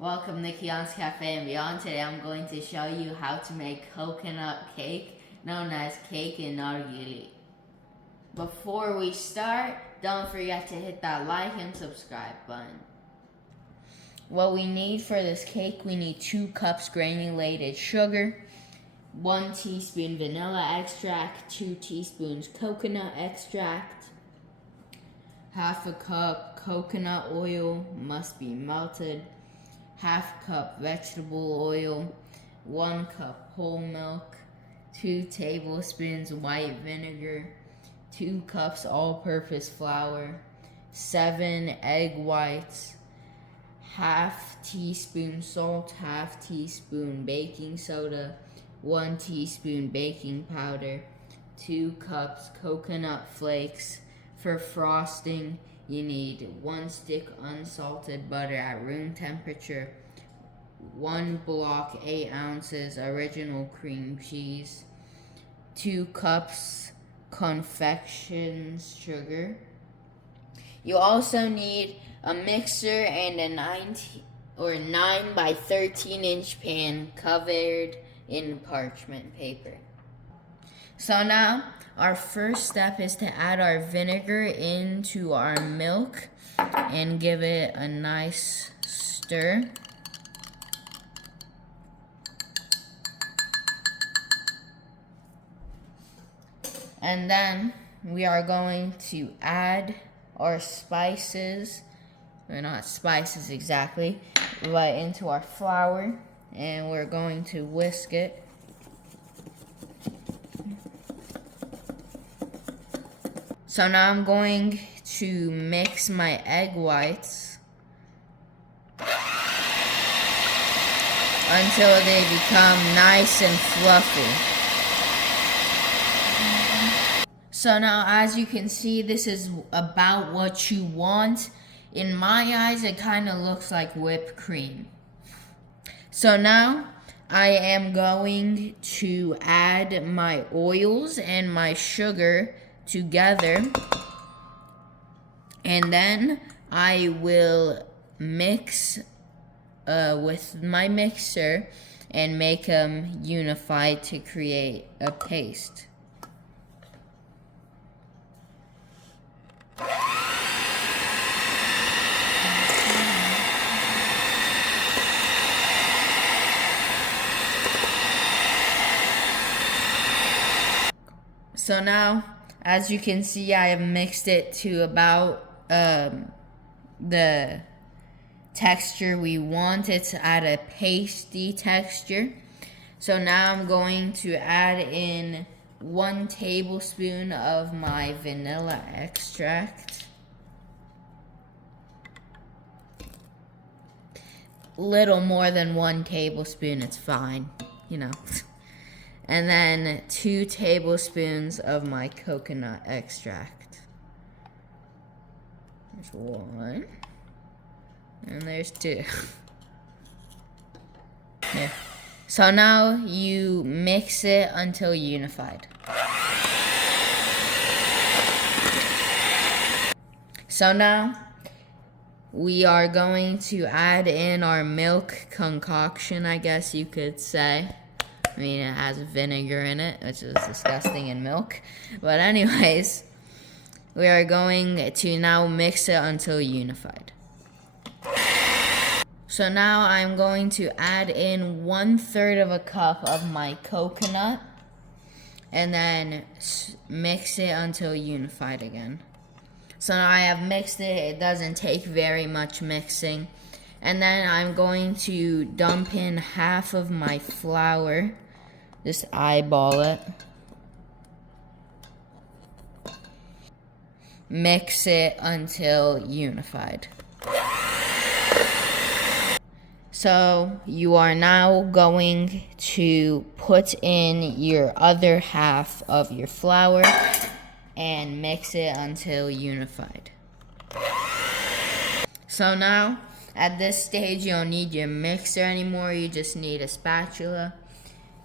Welcome to Keon's Cafe and Beyond. Today I'm going to show you how to make coconut cake, known as cake and nargile. Before we start, don't forget to hit that like and subscribe button. What we need for this cake, we need 2 cups granulated sugar, 1 teaspoon vanilla extract, 2 teaspoons coconut extract, half a cup coconut oil, must be melted, half cup vegetable oil, 1 cup whole milk, 2 tablespoons white vinegar, 2 cups all-purpose flour, 7 egg whites, half teaspoon salt, half teaspoon baking soda, 1 teaspoon baking powder, 2 cups coconut flakes. For frosting, you need 1 stick unsalted butter at room temperature, 1 block 8 ounces original cream cheese, 2 cups confections sugar. You also need a mixer and a 9 by 13 inch pan covered in parchment paper. So now, our first step is to add our vinegar into our milk and give it a nice stir. And then we are going to add our spices, or not spices exactly, but into our flour, and we're going to whisk it. So now I'm going to mix my egg whites until they become nice and fluffy. So now, as you can see, this is about what you want. In my eyes, it kind of looks like whipped cream. So now, I am going to add my oils and my sugar together, and then I will mix with my mixer and make them unified to create a paste. So now, as you can see, I have mixed it to about the texture we want it to add a pasty texture. So now I'm going to add in 1 tablespoon of my vanilla extract. Little more than 1 tablespoon, it's fine, you know. And then 2 tablespoons of my coconut extract. There's 1. And there's 2. Yeah. So now you mix it until unified. So now we are going to add in our milk concoction, I guess you could say. I mean, it has vinegar in it, which is disgusting in milk. But anyways, we are going to now mix it until unified. So now I'm going to add in 1/3 of a cup of my coconut and then mix it until unified again. So now I have mixed it. It doesn't take very much mixing. And then I'm going to dump in half of my flour. Just eyeball it. Mix it until unified. So you are now going to put in your other half of your flour and mix it until unified. So now, at this stage, you don't need your mixer anymore. You just need a spatula.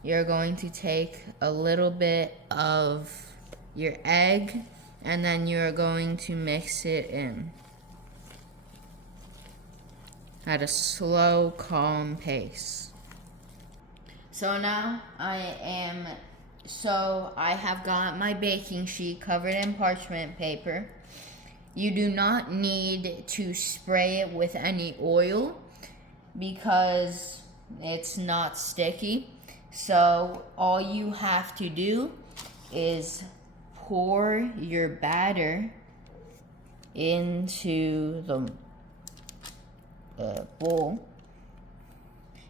You're going to take a little bit of your egg, and then you're going to mix it in. at a slow, calm pace. So now I have got my baking sheet covered in parchment paper. You do not need to spray it with any oil because it's not sticky. So all you have to do is pour your batter into the bowl.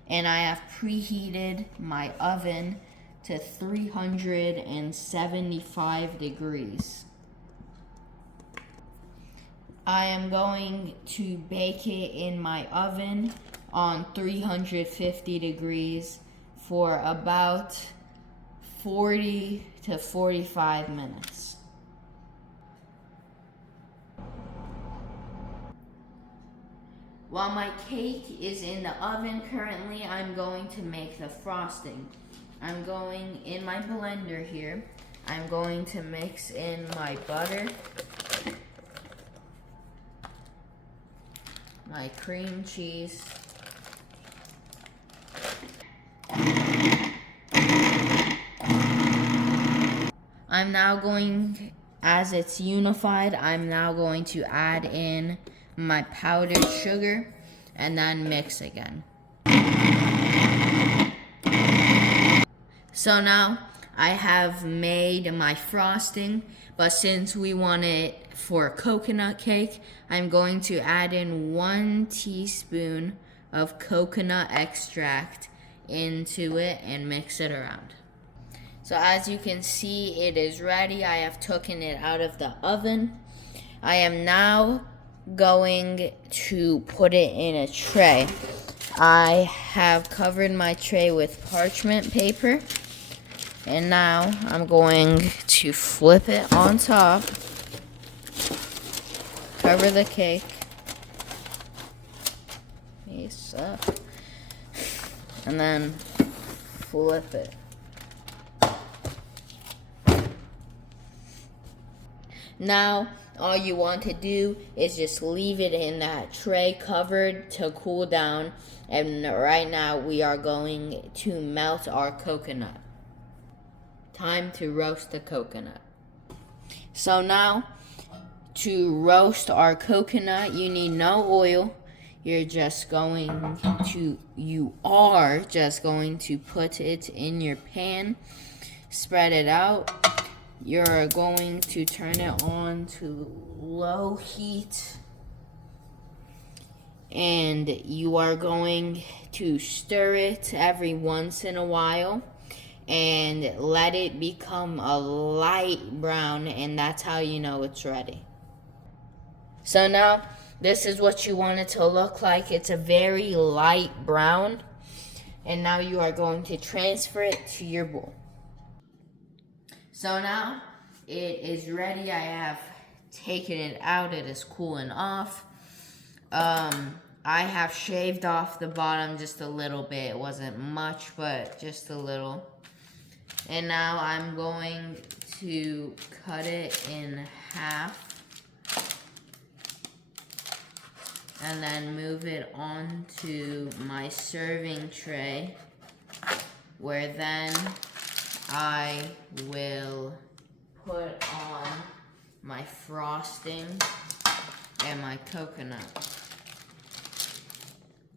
And I have preheated my oven to 375 degrees. I am going to bake it in my oven on 350 degrees for about 40 to 45 minutes. While my cake is in the oven currently, I'm going to make the frosting. I'm going in my blender here. I'm going to mix in my butter, my cream cheese, I'm now going, as it's unified, I'm now going to add in my powdered sugar and then mix again. So now I have made my frosting, but since we want it for coconut cake, I'm going to add in 1 teaspoon of coconut extract into it and mix it around. So as you can see, it is ready. I have taken it out of the oven. I am now going to put it in a tray. I have covered my tray with parchment paper. And now I'm going to flip it on top, cover the cake, face up, and then flip it. Now, all you want to do is just leave it in that tray covered to cool down. And right now we are going to melt our coconut. Time to roast the coconut. So now, to roast our coconut, you need no oil. You are just going to put it in your pan, spread it out. You're going to turn it on to low heat, and you are going to stir it every once in a while and let it become a light brown, and that's how you know it's ready. So now, this is what you want it to look like. It's a very light brown, and now you are going to transfer it to your bowl. So now, it is ready. I have taken it out. It is cooling off. I have shaved off the bottom just a little bit. It wasn't much, but just a little. And now I'm going to cut it in half and then move it onto my serving tray, where then I will put on my frosting and my coconut.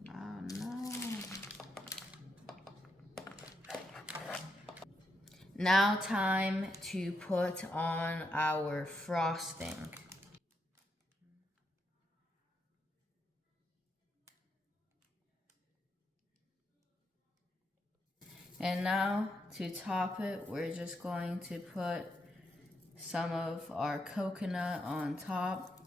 Oh no. Now time to put on our frosting. And now to top it, we're just going to put some of our coconut on top.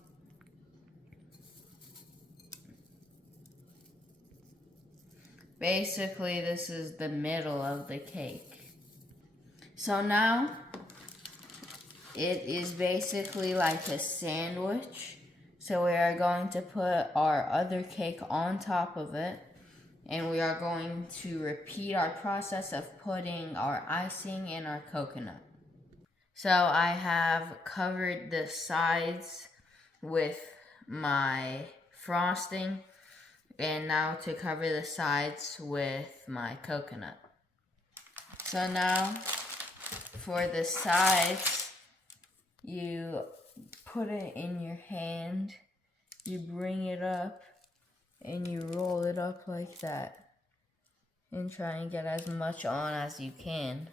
Basically, this is the middle of the cake. So now, it is basically like a sandwich. So we are going to put our other cake on top of it. And we are going to repeat our process of putting our icing in our coconut. So I have covered the sides with my frosting. And now to cover the sides with my coconut. So now for the sides, you put it in your hand, you bring it up, and you roll it up like that. And try and get as much on as you can.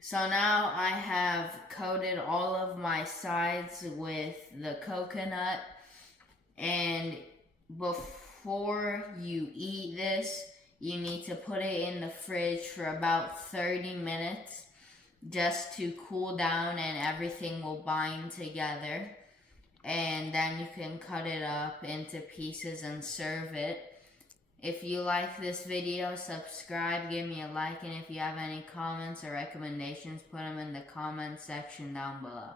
So now I have coated all of my sides with the coconut, and before you eat this, you need to put it in the fridge for about 30 minutes just to cool down and everything will bind together. And then you can cut it up into pieces and serve it. If you like this video, subscribe, give me a like, and if you have any comments or recommendations, put them in the comment section down below.